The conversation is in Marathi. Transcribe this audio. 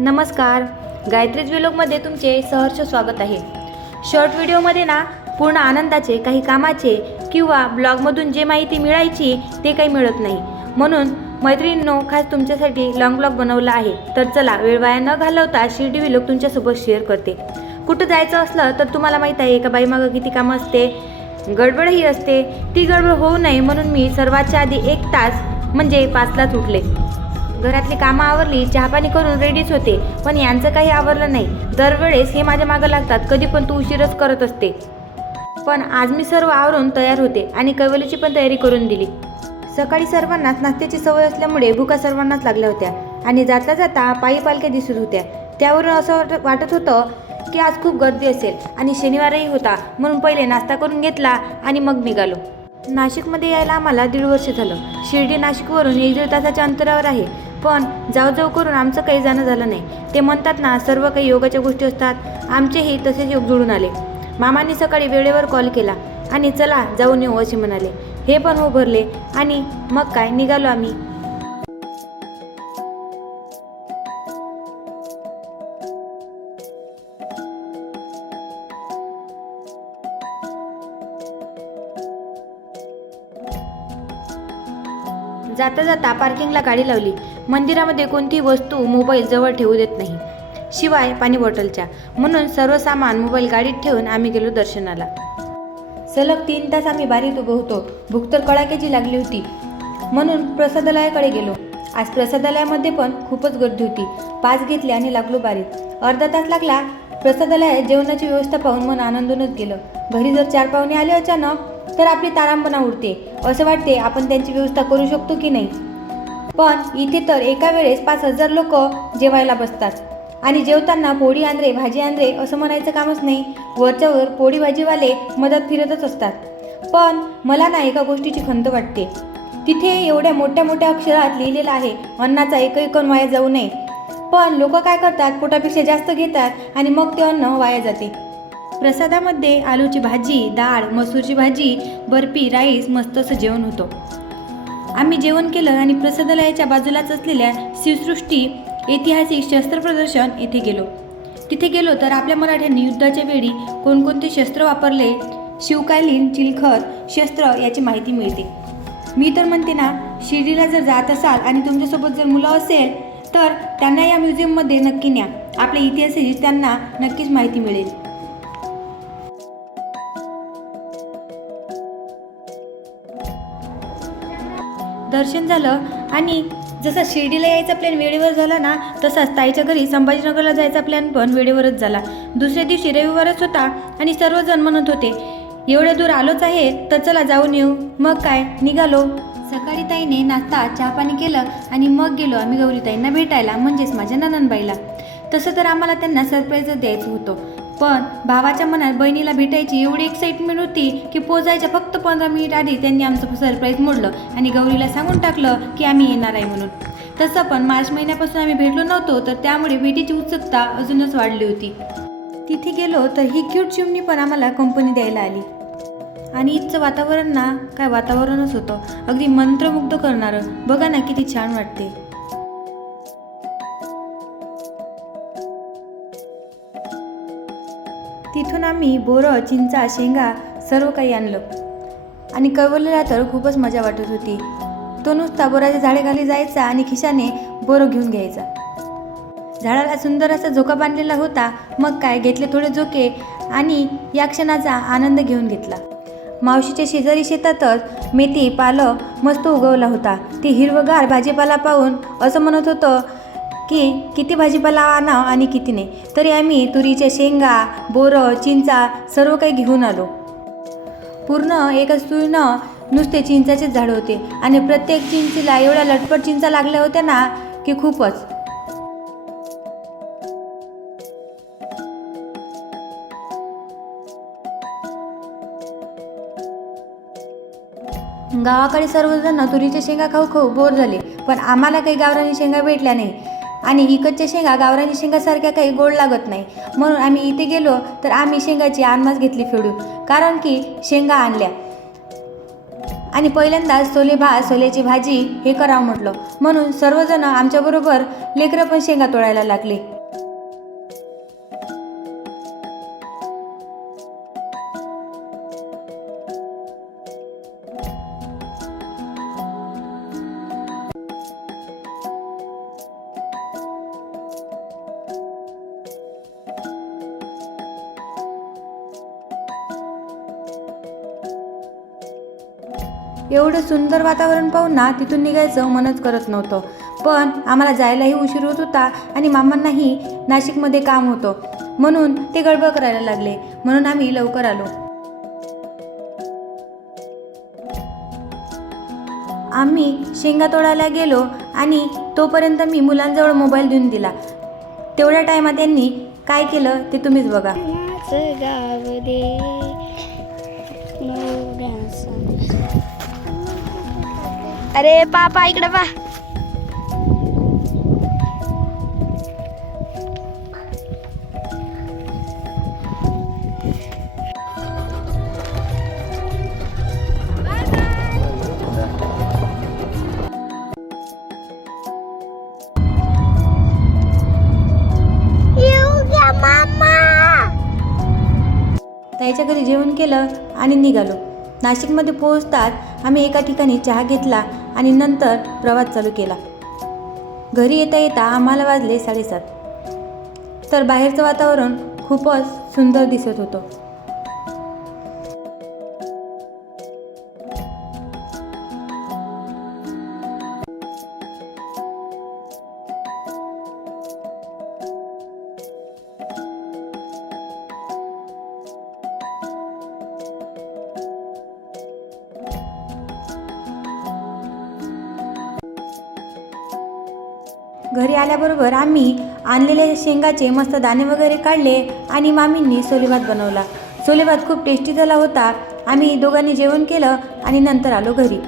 नमस्कार. गायत्रीज विलोकमध्ये तुमचे सहर्ष स्वागत आहे. शॉर्ट व्हिडिओमध्ये ना पूर्ण आनंदाचे काही कामाचे किंवा ब्लॉगमधून जे माहिती मिळायची ते काही मिळत नाही. म्हणून मैत्रिणींनो खास तुमच्यासाठी लॉंग ब्लॉग बनवला आहे. तर चला वेळ वाया न घालवता शिर्डी विलोक तुमच्यासोबत शेअर करते. कुठं जायचं असलं तर तुम्हाला माहीत आहे का बाईमागं किती कामं असते. गडबडही असते. ती गडबड होऊ नये म्हणून मी सर्वाच्या आधी एक तास म्हणजे पाचलाच उठले. घरातली कामं आवरली चहापाणी करून रेडीच होते. पण यांचं काही आवरलं नाही. दरवेळेस हे माझ्या मागं लागतात. कधी पण तू उशीरच करत असते. पण आज मी सर्व आवरून तयार होते आणि कैवलीची पण तयारी करून दिली. सकाळी सर्वांनाच नाश्त्याची सवय असल्यामुळे भुका सर्वांनाच लागल्या होत्या आणि जाता जाता पायी पालख्या दिसत होत्या. त्यावरून असं वाट- वाटत होतं की आज खूप गर्दी असेल आणि शनिवारही होता. म्हणून पहिले नाश्ता करून घेतला आणि मग निघालो. नाशिकमध्ये यायला आम्हाला दीड वर्ष झालं. शिर्डी नाशिकवरून एक दीड तासाच्या अंतरावर आहे. पण जाऊ जाऊ करून आमचं काही जाणं झालं नाही. ते म्हणतात ना सर्व काही योगाच्या गोष्टी असतात. आमचेही तसेच योग जुळून आले. मामांनी सकाळी वेळेवर कॉल केला आणि चला जाऊन येऊ असे म्हणाले. हे पण हो भरले. आणि मग काय? निघालो आम्ही. जाता जाता पार्किंगला गाडी लावली. मंदिरामध्ये कोणतीही वस्तू मोबाईल जवळ ठेवू देत नाही. शिवाय पाणी बॉटलच्या. म्हणून सर्व सामान मोबाईल गाडीत ठेवून आम्ही गेलो दर्शनाला. सलग तीन तास आम्ही बारीत उभं होतो. भूक तर कडाक्याची लागली होती. म्हणून प्रसादालयाकडे गेलो. आज प्रसादालयामध्ये पण खूपच गर्दी होती. पाच घेतले आणि लागलो बारीत. अर्धा तास लागला. प्रसादालयात जेवणाची व्यवस्था पाहून मन आनंदूनच गेलं. घरी जर चार पाहुणे आले अचानक तर आपली तारांबना उडते. असं वाटते आपण त्यांची व्यवस्था करू शकतो की नाही? पण इथे तर एका वेळेस पाच हजार लोक जेवायला बसतात. आणि जेवताना पोळी आंध्रे भाजी आंध्रे असं म्हणायचं कामच नाही. वरच्यावर पोळी भाजीवाले मदत फिरतच असतात. पण मला ना एका गोष्टीची खंत वाटते. तिथे एवढ्या मोठ्या मोठ्या अक्षरात लिहिलेलं आहे अन्नाचा एकही कण वाया जाऊ नये. पण लोक काय करतात? पोटापेक्षा जास्त घेतात आणि मग ते अन्न वाया जाते. प्रसादामध्ये आलूची भाजी डाळ मसूरची भाजी बर्फी राईस मस्त असं जेवण होतं. आम्ही जेवण केलं आणि प्रसादालयाच्या बाजूलाच असलेल्या शिवसृष्टी ऐतिहासिक शस्त्र प्रदर्शन येथे गेलो. तिथे गेलो तर आपल्या मराठ्यांनी युद्धाच्या वेळी कोणकोणते शस्त्र वापरले? शिवकालीन चिलखत शस्त्र याची माहिती मिळते. मी तर म्हणते ना शिर्डीला जर जात असाल आणि तुमच्यासोबत जर मुलं असेल तर त्यांना या म्युझियममध्ये नक्की न्या. आपल्या इतिहासाची त्यांना नक्कीच माहिती मिळेल. दर्शन झालं आणि जसा शिर्डीला यायचा प्लॅन वेळेवर झाला ना तसाच ताईच्या घरी संभाजीनगरला जायचा प्लॅन पण वेळेवरच झाला. दुसऱ्या दिवशी रविवारच होता आणि सर्वजण म्हणत होते एवढ्या दूर आलोच आहे तर चला जाऊन येऊ. मग काय? निघालो. सकाळी ताईने नाश्ता चहा पाणी केलं आणि मग गेलो आम्ही गौरीताईंना भेटायला म्हणजेच माझ्या ननंदबाईला. तसं तर आम्हाला त्यांना सरप्राईजच द्यायचं होतं. पण भावाच्या मनात बहिणीला भेटायची एवढी एक्साइटमेंट होती की पोचायच्या फक्त पंधरा मिनिट आधी त्यांनी आमचं सरप्राईज मोडलं आणि गौरीला सांगून टाकलं की आम्ही येणार आहे म्हणून. तसं पण मार्च महिन्यापासून आम्ही भेटलो नव्हतो तर त्यामुळे भेटीची उत्सुकता अजूनच वाढली होती. तिथे गेलो तर ही क्यूट चिमणी पण आम्हाला कंपनी द्यायला आली. आणि इथचं वातावरण ना काय वातावरणच होतं. अगदी मंत्रमुग्ध करणारं. बघा ना किती छान वाटते. आम्ही बोरं चिंचा शेंगा सर्व काही आणलं. आणि कळवलेला तर खूपच मजा वाटत होती. तो नुसता बोराच्या झाडेखाली जायचा आणि खिशाने बोरं घेऊन घ्यायचा. झाडाला सुंदर असा झोका बांधलेला होता. मग काय घेतले थोडे झोके आणि या क्षणाचा आनंद घेऊन घेतला. मावशीच्या शेजारी शेतातच मेथी पालं मस्त उगवला होता. ती हिरवगार भाजीपाला पाहून असं म्हणत होतं की किती भाजीपाला आणावं आणि किती नाही. तरी आम्ही तुरीच्या शेंगा बोरं चिंचा सर्व काही घेऊन आलो. पूर्ण एकाच तुरीनं नुसते चिंचाचे झाड होते. आणि प्रत्येक चिंचीला एवढ्या लटपट चिंचा लागल्या होत्या ना की खूपच. गावाकडे सर्वजण तुरीच्या शेंगा खाऊ खाऊ बोर झाले. पण आम्हाला काही गावरानी शेंगा भेटल्या नाही. आणि इकडच्या शेंगा गावरानी शेंगासारख्या काही गोड लागत नाही. म्हणून आम्ही इथे गेलो तर आम्ही शेंगाची आनमास घेतली फेडून. कारण की शेंगा आणल्या. आणि पहिल्यांदाच सोले भा सोल्याची भाजी हे करावं म्हटलं. म्हणून सर्वजण आमच्याबरोबर लेकरं पण शेंगा तोडायला लागले. एवढं सुंदर वातावरण पाहून ना तिथून निघायचं मनच करत नव्हतं. पण आम्हाला जायलाही उशीर होत होता आणि मामांनाही नाशिकमध्ये काम होतं. म्हणून ते गडबड करायला लागले. म्हणून आम्ही लवकर आलो. आम्ही शेंगा तोडायला गेलो आणि तोपर्यंत मी मुलांजवळ मोबाईल देऊन दिला. तेवढ्या टायमात त्यांनी काय केलं ते तुम्हीच बघा. गाव दे. अरे पापा इकडे पा मामा. ताईच्या घरी जेवण केलं आणि निघालो. नाशिकमध्ये पोहोचतात आम्ही एका ठिकाणी चहा घेतला आणि नंतर प्रवास चालू केला. घरी येता येता आम्हाला वाजले साडेसात. तर बाहेरचं वातावरण खूपच सुंदर दिसत होतं. घरी आल्याबरोबर आम्ही आणलेले शेंगाचे मस्त दाणे वगैरे काढले आणि मामींनी सोलेभात बनवला. सोलेभात खूप टेस्टी झाला होता. आम्ही दोघांनी जेवण केलं आणि नंतर आलो घरी.